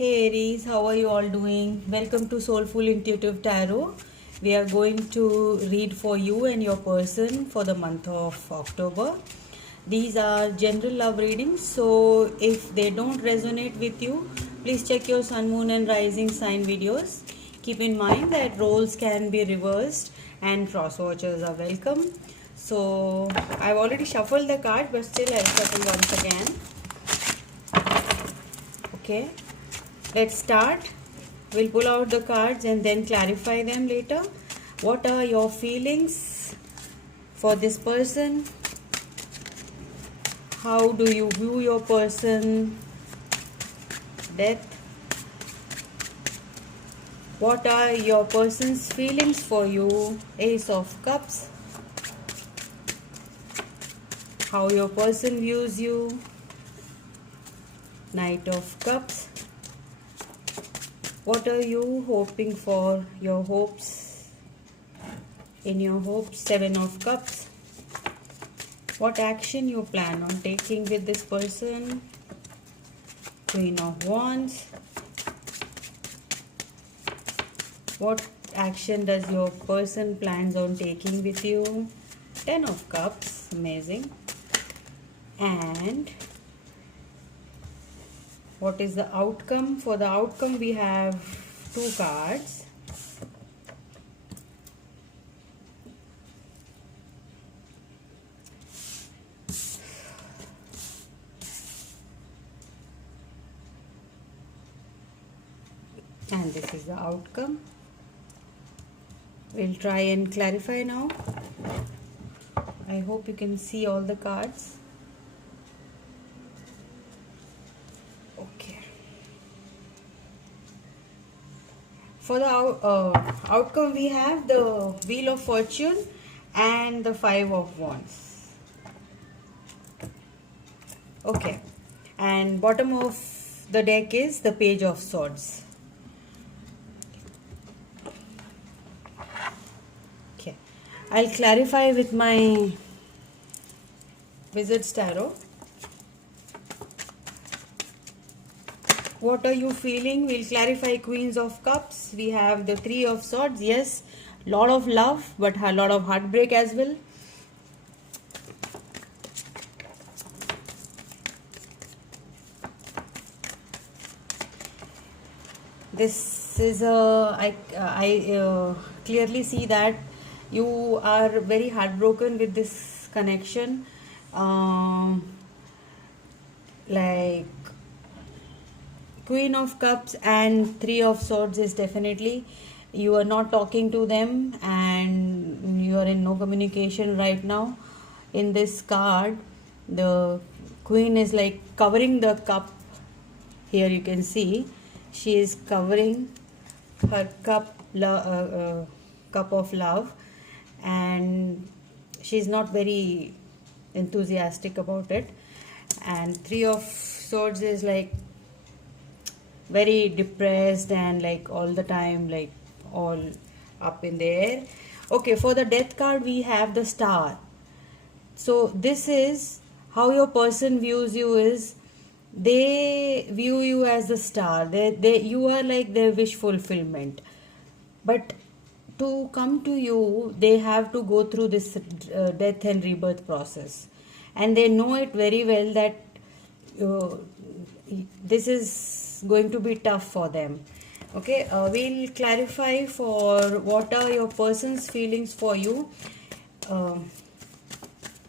Hey Aries, how are you all doing? Welcome to Soulful Intuitive Tarot. We are going to read for you and your person for the month of October. These are general love readings, so if they don't resonate with you, please check your sun, moon, and rising sign videos. Keep in mind that roles can be reversed and cross watchers are welcome. So, I've already shuffled the card, but still I'll shuffle once again. Okay. Let's start. We'll pull out the cards and then clarify them later. What are your feelings for this person? How do you view your person? Death. What are your person's feelings for you? Ace of Cups. How your person views you? Knight of Cups. What are you hoping for? Your hopes. In your hopes, Seven of Cups. What action you plan on taking with this person? Queen of Wands. What action does your person plans on taking with you? Ten of Cups. Amazing. And what is the outcome? For the outcome, we have two cards. And this is the outcome. We'll try and clarify now. I hope you can see all the cards. For the outcome, we have the Wheel of Fortune and the Five of Wands. Okay. And bottom of the deck is the Page of Swords. Okay. I'll clarify with my Wizard's Tarot. What are you feeling? We'll clarify Queens of Cups. We have the Three of Swords. Yes, lot of love, but a lot of heartbreak as well. This is I clearly see that you are very heartbroken with this connection. Like Queen of Cups and Three of Swords is definitely you are not talking to them and you are in no communication right now. In this card, the Queen is like covering the cup. Here you can see she is covering her cup of love, and she's not very enthusiastic about it. And Three of Swords is like very depressed and like all the time like all up in the air. Okay, for the Death card we have the Star. So this is how your person views you is they view you as the star. You are like their wish fulfillment, but to come to you they have to go through this death and rebirth process, and they know it very well that this is going to be tough for them. Okay, we'll clarify for what are your person's feelings for you.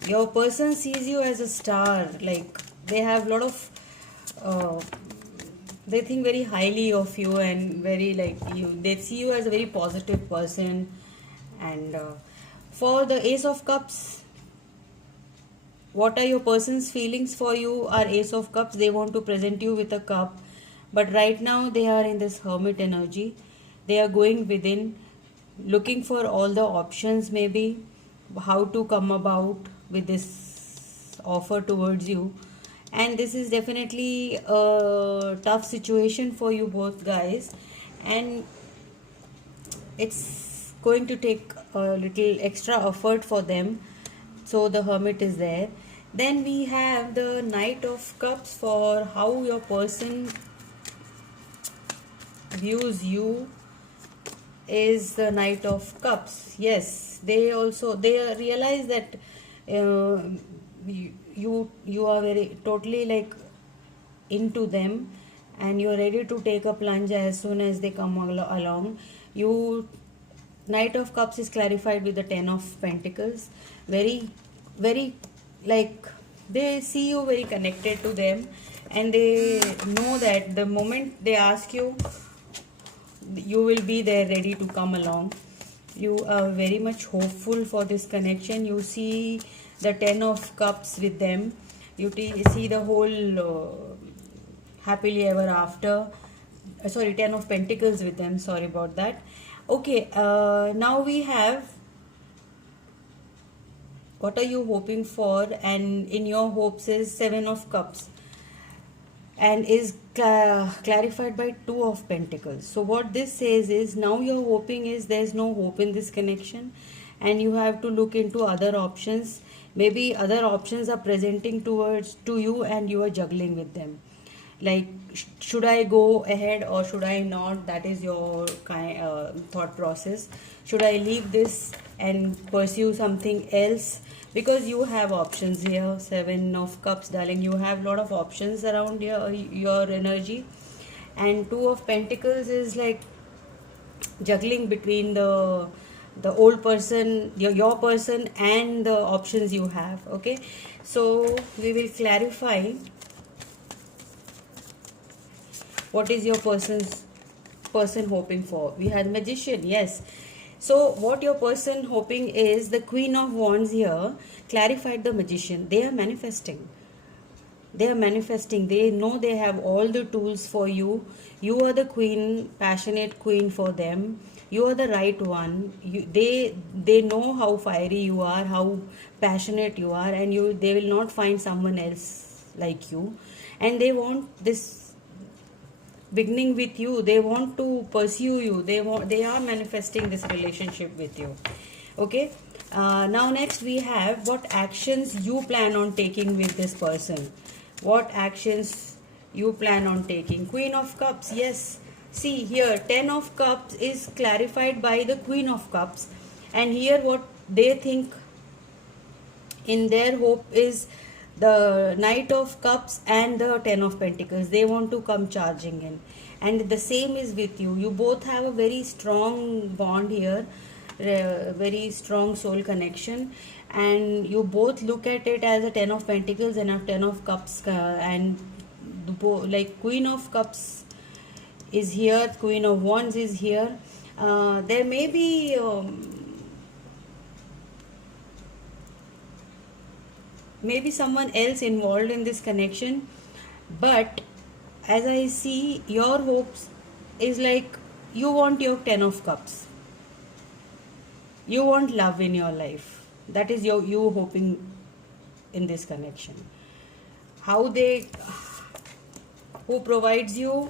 Your person sees you as a star, like they have a lot of they think very highly of you and very like you, they see you as a very positive person. And for the Ace of Cups, what are your person's feelings for you? Are Ace of Cups, they want to present you with a cup, but right now they are in this hermit energy. They are going within, looking for all the options, maybe how to come about with this offer towards you. And this is definitely a tough situation for you both guys, and it's going to take a little extra effort for them. So the Hermit is there. Then we have the Knight of Cups for how your person views you is the Knight of Cups. Yes, they realize that you are very totally like into them, and you're ready to take a plunge as soon as they come along. You Knight of Cups is clarified with the Ten of Pentacles. Very, very, like, they see you very connected to them, and they know that the moment they ask you, you will be there ready to come along. You are very much hopeful for this connection. You see the Ten of Cups with them. You see the whole happily ever after. Sorry, Ten of Pentacles with them. Sorry about that. Okay, now we have what are you hoping for, and in your hopes is Seven of Cups, and is clarified by Two of Pentacles. So what this says is, now your hoping is there's no hope in this connection, and you have to look into other options. Maybe other options are presenting to you, and you are juggling with them. Like, should I go ahead or should I not? That is your thought process. Should I leave this and pursue something else? Because you have options here. Seven of Cups, darling. You have a lot of options around your energy. And Two of Pentacles is like juggling between the old person, your person, and the options you have. Okay, so we will clarify what is your person hoping for. We had Magician, yes. So what your person hoping is, the Queen of Wands here clarified the Magician. They are manifesting. They know they have all the tools for you. You are the queen, passionate queen for them. You are the right one. They know how fiery you are, how passionate you are, and they will not find someone else like you. And they want this beginning with you. They want to pursue you. They are manifesting this relationship with you. Okay, now next we have what actions you plan on taking with this person. What actions you plan on taking. Queen of Cups, yes. See here, Ten of Cups is clarified by the Queen of Cups, and here what they think in their hope is the Knight of Cups and the Ten of Pentacles. They want to come charging in, and the same is with you. You both have a very strong bond here, very strong soul connection, and you both look at it as a Ten of Pentacles and a Ten of Cups, and like Queen of Cups is here, Queen of Wands is here. There may be maybe someone else involved in this connection, but as I see, your hopes is like you want your Ten of Cups. You want love in your life. That is you hoping in this connection. Who provides you,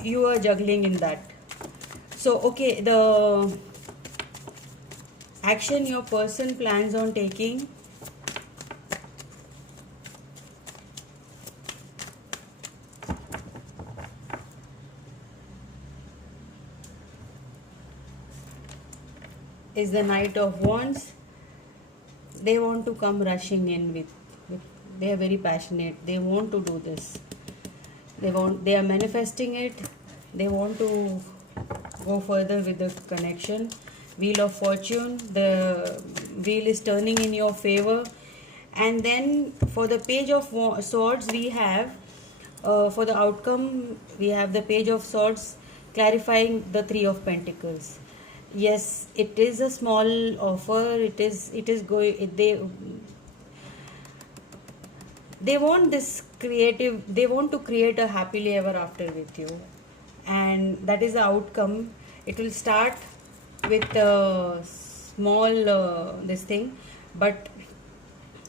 you are juggling in that. So okay, the action your person plans on taking is the Knight of Wands. They want to come rushing in with they are very passionate. They want to do this. They are manifesting it. They want to go further with the connection. Wheel of Fortune, the wheel is turning in your favor. And then for the Page of Swords, we have for the outcome, we have the Page of Swords clarifying the Three of Pentacles. Yes, it is a small offer. It is going. They want this creative. They want to create a happily ever after with you, and that is the outcome. It will start with a small this thing, but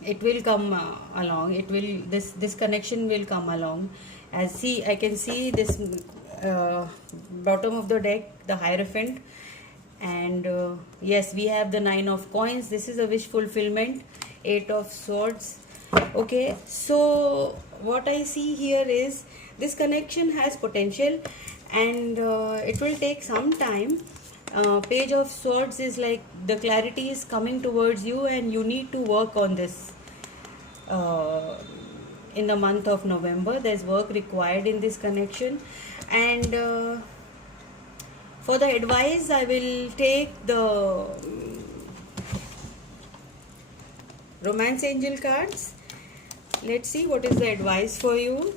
it will come along. It will this connection will come along. As I can see this bottom of the deck, the Hierophant. And yes, we have the Nine of Coins. This is a wish fulfillment. Eight of Swords. Okay, so what I see here is this connection has potential, and it will take some time. Page of Swords is like the clarity is coming towards you, and you need to work on this. In the month of November, there's work required in this connection. And for the advice, I will take the Romance Angel cards. Let's see what is the advice for you.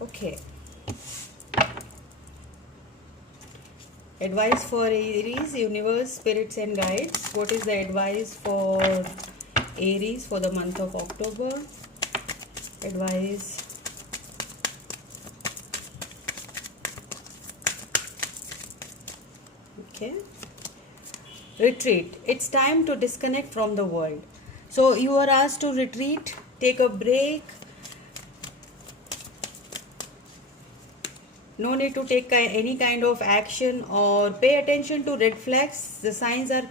Okay. Advice for Aries, universe, spirits and guides. What is the advice for Aries for the month of October? Advice. Okay. Retreat. It's time to disconnect from the world. So you are asked to retreat, take a break. No need to take any kind of action or pay attention to red flags. The signs are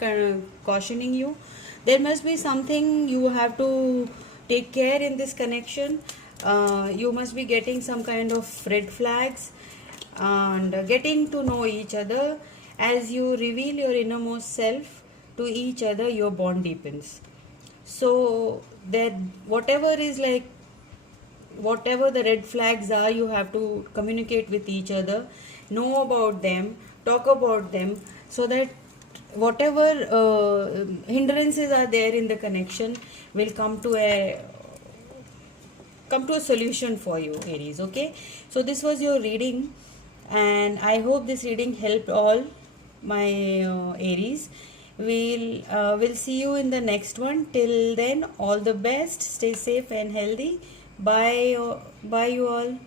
cautioning you. There must be something you have to take care in this connection. You must be getting some kind of red flags and getting to know each other. As you reveal your innermost self to each other, your bond deepens. So that whatever the red flags are, you have to communicate with each other, know about them, talk about them, so that whatever hindrances are there in the connection will come to a solution for you, Aries. Okay, so this was your reading, and I hope this reading helped all my Aries. We'll see you in the next one. Till then, all the best. Stay safe and healthy. Bye you all.